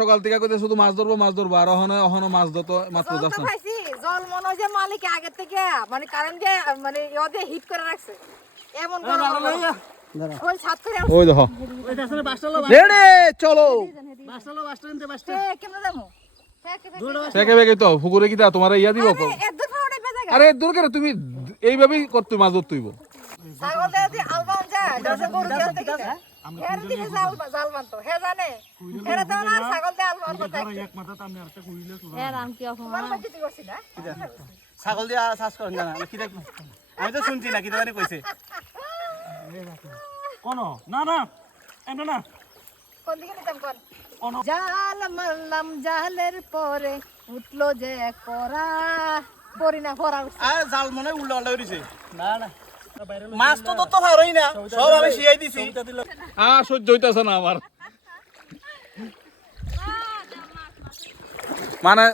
সকাল থেকে শুধু মাছ ধরবো মাছ ধরবো। আর অহনে অহনো মাছ ধরতো মাত্র জল মনে যে মালিক আগে থেকে মানে কারণ যে মানে ওদের হিট করে রাখছে। এমন ওই দেখো। চলো। বাসটা বাসটা কিনতে বাসটা কেমন যাব? ফেকে ফেকে তো পুকুরে কি তোমার ইয়া দিব আরে দূর করে তুমি এইভাবেই করতে মাছ ধরতে হইব। ছাগল দিয়া চাষ করেন না কিটা আমি তো শুনছি না কিটা কইছে। কোন? না না এমন না। কোন দিকে নিতাম কোন? জাল মারলাম জালের পরে উঠল যে করা করি না উঠছে। আর জাল মনে হয় উল্টা উল্টা না না। মাছ তো তো পারই না। সব আমি শিয়াই দিছি। আ সহ্য হইতাছে না আমার। মানে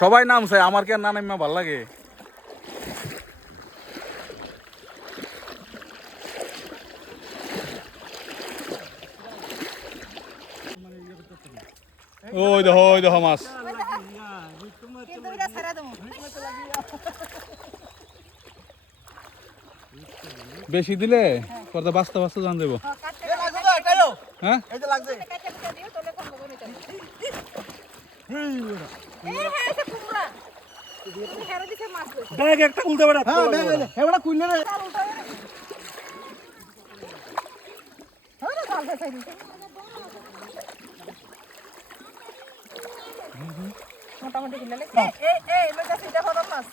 সবাই নামছে আমার কে না নামা ভালো লাগে? ওই দেখো ওই দেখো মাছ বেশি দিলে? কত বাঁচতে বাঁচতে জান দেবো। হ্যাঁ? একটা হ্যাঁ মোটামুটি কিনলে এই এই এই লইটা সিধা হলো মাছ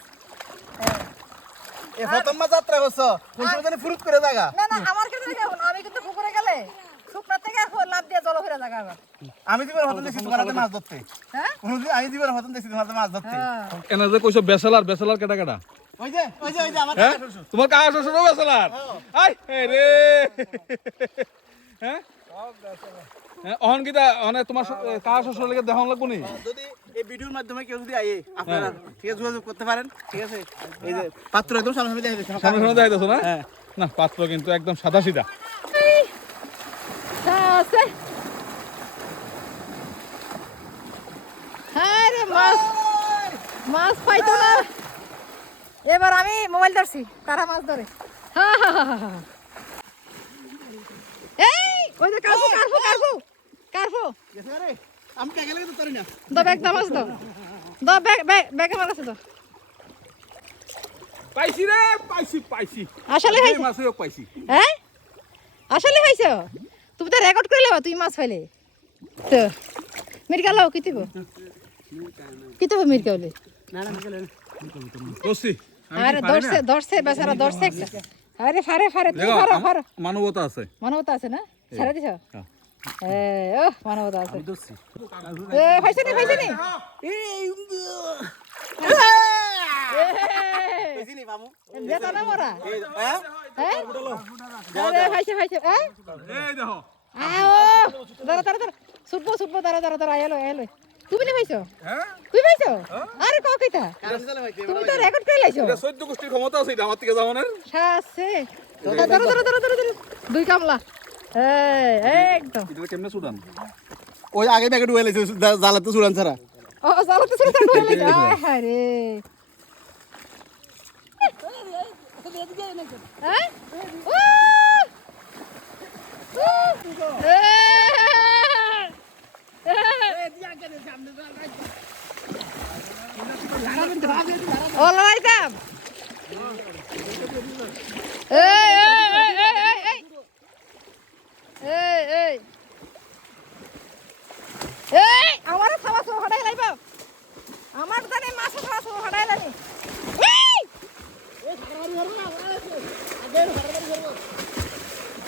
এ প্রথম মাছ যাত্রা করছ? কোন সময় জানি ফুরুত করে জায়গা না না আমার কাছে দেখে আমি কিন্তু পুকুরে গেলে শুকনা থেকে লাভ দিয়ে জল ফেরা জায়গা আবার। আমি জীবন হতন দেখছি তোমার হাতে মাছ ধরতে। হ্যাঁ? কোনদিন আমি জীবন হতন দেখছি তোমার হাতে মাছ ধরতে। হ্যাঁ। এনে যে কইছো বেসালার বেসালার কেটা কেটা ওই যে ওই যে ওই যে আমার হ্যাঁ? শ্বশুর। তোমার কাকা শ্বশুরও বেসালার? আই রে। হ্যাঁ? অহন কিতা মানে তোমার কাকা শ্বশুর লেগে দেখান লাগবো নি যদি এই ভিডিওর মাধ্যমে কেউ যদি আইয়ে আপনারা ঠিক আছে যোগাযোগ করতে পারেন ঠিক আছে? এই যে পাত্র একদম সামনে সামনে সামনে সামনে দেখাইতেছো না? হ্যাঁ। না পাত্র কিন্তু একদম সাদা সিধা হ্যাঁ রে মাছ মাছ পাইতো না। এবার আমি মোবাইল ধরছি তারা মাছ ধরে। হা, হা, হা, হা, ওই যে কারফু কারফু কারফু। কারফু। গেছে রে আমি কে গেলে তো করি না। দো ব্যাগ মাছ দো ব্যাগ ব্যাগ ব্যাগে মাছ আছে তো। পাইছি রে পাইছি পাইছি। আসলে এই হয়েছে। মাছই পাইছি। হ্যাঁ? আসলে হয়েছে? তুমি তো রেকর্ড করে লেবা তুই মাছ পাইলে তো মির্কা লাও কি দিব? কি দিব মির্কা হলে? না না করছি আমি আরে বেচারা আরে ফারে ফারে তুই ফারো আমার মানবতা আছে। মানবতা আছে না? ছাড়া দিছ এ পাইছে নি পাইছে নি ছুটবো ছুটবো দাঁড়া দাঁড়া দাঁড়া এলো এলো তুমি নে পাইছো তুমি পাইছো আরে ক কইতা তুমি তো রেকর্ড করে লাইছো এটা সৈদ্য গোষ্ঠীর ক্ষমতা আছে দুই কামলা eh itu kita ke mana Sudan? Oh, salah tuh sudah Oh,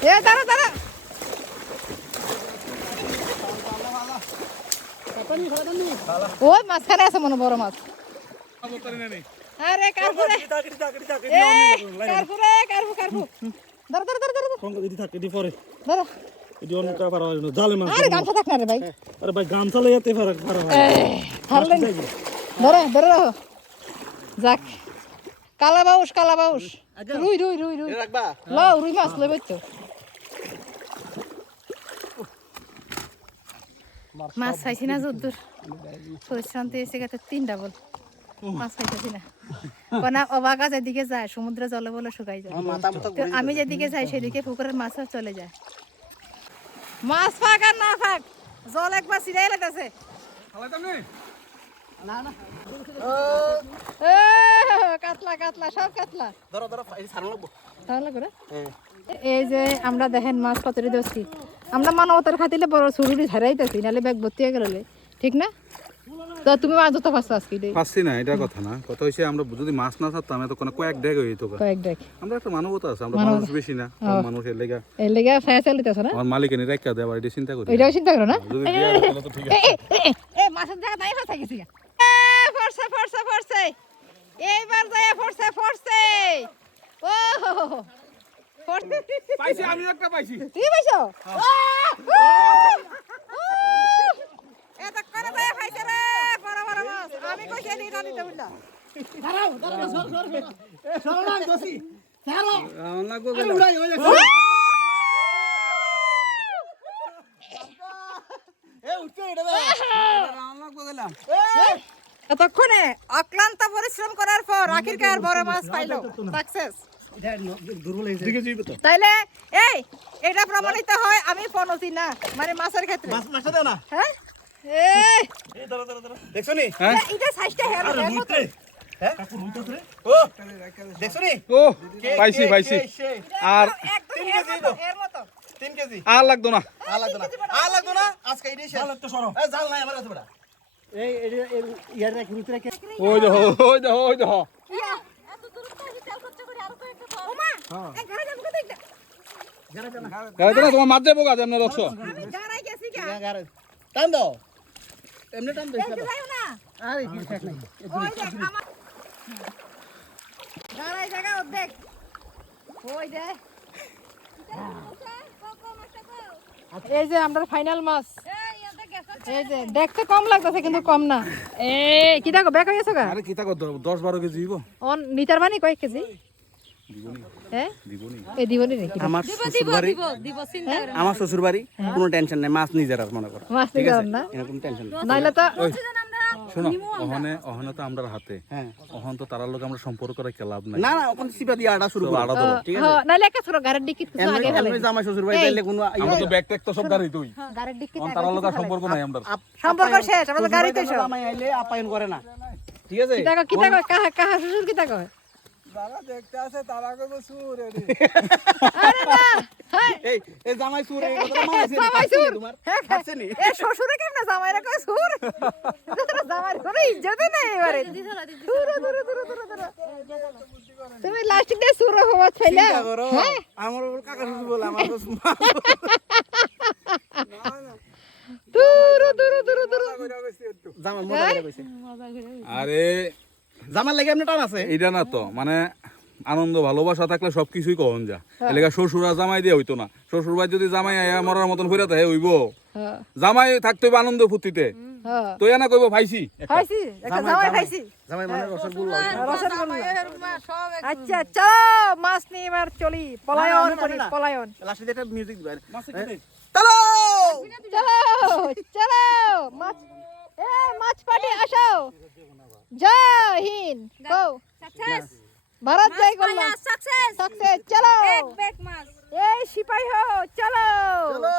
এ দাঁড়া দাঁড়া। ওই মাঝখানে আছে মনে বড় মাছ। আরে কারফুরে। কারফুরে কারফু কারফু। দাঁড়া দাঁড়া দাঁড়া দাঁড়া সঙ্গে যদি থাকে পরে। দাঁড়া। এটি অন্য কা পারা হয় না জালে মাছ আরে গামছা থাক না রে ভাই। আরে ভাই গামছা লইয়াতে পারা পারা ধরে ধরে রাখো যাক। কালা বাউস কালা বাউস রুই রুই রুই। রুই লও রুই মাছ লইবে তো। মাছ খাইছি না যদ্দুর পরিশ্রান্তি এসে গেছে তিনটা বল মাছ খাইতেছি না। কোনা অবাগা যেদিকে যায় সমুদ্রে জলে বলে শুকাই যায়। আমি যেদিকে যাই সেদিকে পুকুরের মাছও চলে যায়। মাছ ফাঁক আর না ফাঁক জল একবার সিরাই লাগতেছে কাতলা কাতলা সব কাতলা। ধরো ধরো এই লাগবো। যে আমরা দেখেন মাছ কতটি দোষী আমরা মানবতার খাতিলে বড় ছুরি হারাইতেছি নাহলে ব্যাগ ভর্তি হয়ে গেলে ঠিক না? তো তুমি মাছ ধরতে পারছ আজকে রে? পাচ্ছি না এটা কথা না। কথা হচ্ছে আমরা যদি মাছ না থাকতাম এত কোনো কয়েক ডেগ হয়ে যেত কয়েক দেখ আমরা একটা মানবতা আছে আমরা মানুষ বেশি না কম মানুষের লেগা। এর লেগে ফায়া চালিতেছ না? আমার মালিক এনে রেখা দেয় আবার এটা চিন্তা করি ওইটাও চিন্তা করো না? যদি ঠিক আছে। এ, মাছের জায়গা নাই ফাঁসা গেছি এ, ফরছে ফরছে ফরছে। এইবার যায় ফরছে ফরছে। ও। পাইছি আমি একটা পাইছি। তুই পাইছো? এত করে যায় খাইছে রে? বড় বড় মাছ। আমি কইছি নি না। এ উঠছে এটা দাও এতক্ষণে অক্লান্ত পরিশ্রম করার পর আখিরকার বড় মাছ পাইলো। সাকসেস তাইলে এই এটা প্রমাণিত হয় আমি পনতি না মানে মাছের ক্ষেত্রে। মাছ না। হ্যাঁ? এই দেখছ নি? হ্যাঁ? এটা- সাইজটা। হ্যাঁ কে সে? আর লাগতো না। আর লাগতো না। আর লাগতো না? আজকে এটাই শেষ। তো সরো। ওই দেখো ওই দেখো ওই দেখো। এই তোমার মাছ যাব। এমনি। টান দাও। এমনি টান দাও জায়গা অর্ধেক। ওই যে। এই যে আমরা ফাইনাল মাছ এই যে দেখতে কম লাগতেছে কিন্তু কম না। এ কি দেখো বেক হয়েছে গা? আরে কি দেখো 10 12 কেজি দিব। অন নিতার বানি কয়েক কেজি? হ্যাঁ? আমার শ্বশুর বাড়ি বাড়ি কোনো টেনশন নাই মাছ নিজের মনে করো। মাছ না? টেনশন নাইলে তো শোনো ওখানে ওখানে তো আমরা হাতে। হ্যাঁ। ওখান তো তারার লোক আমরা সম্পর্ক রেখে লাভ নাই। না না ওখানে সিপা দিয়ে আটা শুরু করো। আড়া ধরো ঠিক আছে? নাইলে একটা ছোট গাড়ির ডিক্কি কিছু আগে ফেলে। এমনি জামাই শ্বশুর বাড়ি তাইলে কোনো আমরা তো ব্যাগ ট্যাগ তো সব গাড়ি তুই গাড়ির ওখান তারার লোক আর সম্পর্ক নাই আমরা সম্পর্ক শেষ, আমরা তো গাড়িতে সব। জামাই আইলে আপ্যায়ন করে না। ঠিক আছে? কি দেখো কি দেখো কাহা কাহা শ্বশুর কি দেখো? আরে না! এই এই জামাই সুর এই কথাটা মানাইছে জামাই সুর। হ্যাঁ, নি? এ শ্বশুরে কেমনে সুর? নেই এবারে। দূরে দূরে দূরে দূরে দূরে তুমি লাস্টিক ডে সুর হওয়া ছাইলা চিন্তা করো হ্যাঁ। আমার কাকা শ্বশুর বলে আমার তো মা- দূরে দূরে দূরে দূরে জামাই মজা করে কইছে। আরে। জামার লাগে এমনি টান আছে? এটা না তো মানে আনন্দ ভালোবাসা থাকলে সবকিছুই কখন যা। এলাকা শ্বশুর আর জামাই দিয়ে হইতো না। শ্বশুর ভাই যদি জামাই আয়া মরার মতন ফিরে থাকে হইব। হ্যাঁ। জামাই থাকতে হইব আনন্দ ফুর্তিতে। হ্যাঁ। তো এনা কইব ভাইছি। জামাই খাইছি জামাই। মানে রসগোল্লা রসগোল্লা। আচ্ছা চলো মাছ নিয়ে এবার চলি। পলায়ন করি পলায়ন। লাস্টে একটা মিউজিক দিবেন চলো! চলো চলো মাছ এ মাছ পাটি আসো। জয় হিন্দ। গো। ভারত জয় করলাম। সাকসেস সাকসেস চলো। এই সিপাহী হও চলো। চলো।